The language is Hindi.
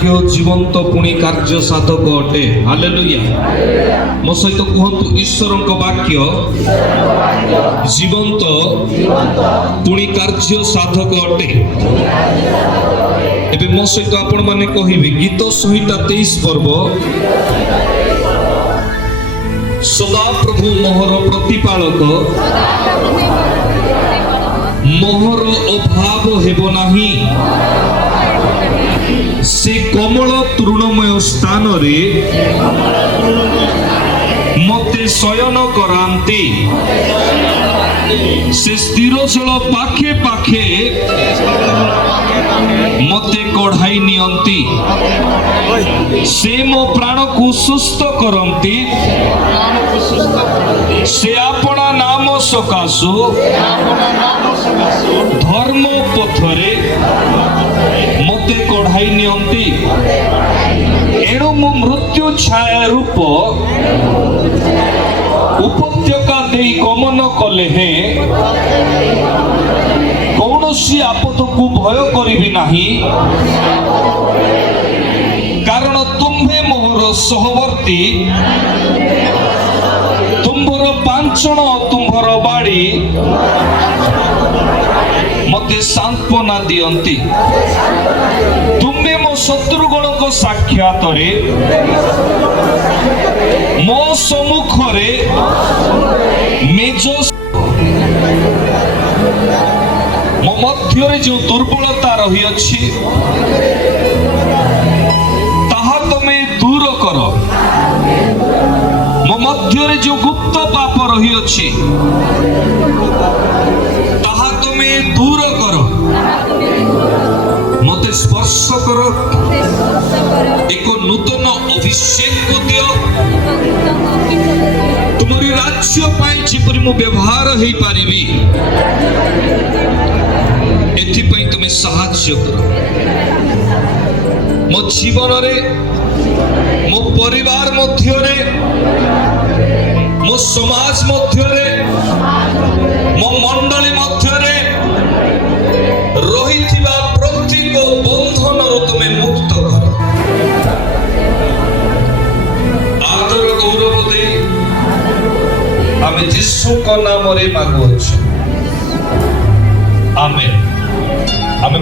वाक्य जीवंत पुणी कार्य साधक अटे। हालेलुया। मो सहित कहतु ईश्वर वाक्य जीवंत पुणी कार्य साधक अटे। एबे मो सहित आपण माने कहिबे गीत संहिता 23 पर्व सदा प्रभु मोहर प्रतिपालक मोहर अभाव हेबो नाही से कमल तृणमय स्थान रे मते शयन करांती से स्थिर जल पाखे पाखे मते कढ़ाई नियंती से मो प्राण को सुस्थ करंती से आपना नाम सकाशु धर्म पथरे मते कढ़ाई नियंती एणु मो मृत्यु छाया रूप उपत्यका देई गमन कले हैं कौनसी आपद को भय करिबि नाही कारण तुम्हे मोहर सहवर्ती तुम्भर पांचण तुम्भर बाड़ी मते सांत्वना दियंती तुम्हे मो शत्रुगण को साक्षात रे मो सम्मुख रे मेज मो मध्य रे जो दुर्बलता रही अछि ताहा तमे दूर कर मो मध्य रे जो गुप्त पाप रही अछि ताहा तमे दूर कर मते स्पर्श कर एक नूतन अभिषेक दियो तुमरी राज्य पाई जेपरि मु व्यवहार हेई पारिबी एथि पई तुमे सहाय्य करो मो जीवन रे मो परिवार मध्य रे मो समाज मध्य रे मो मंडली मध्य रे रहिथिबा प्रत्येक बंधन रो तुमे मुक्त कर आदर गौरव दे आमे यीशु को नाम रे मांगुछु आमेन। आमे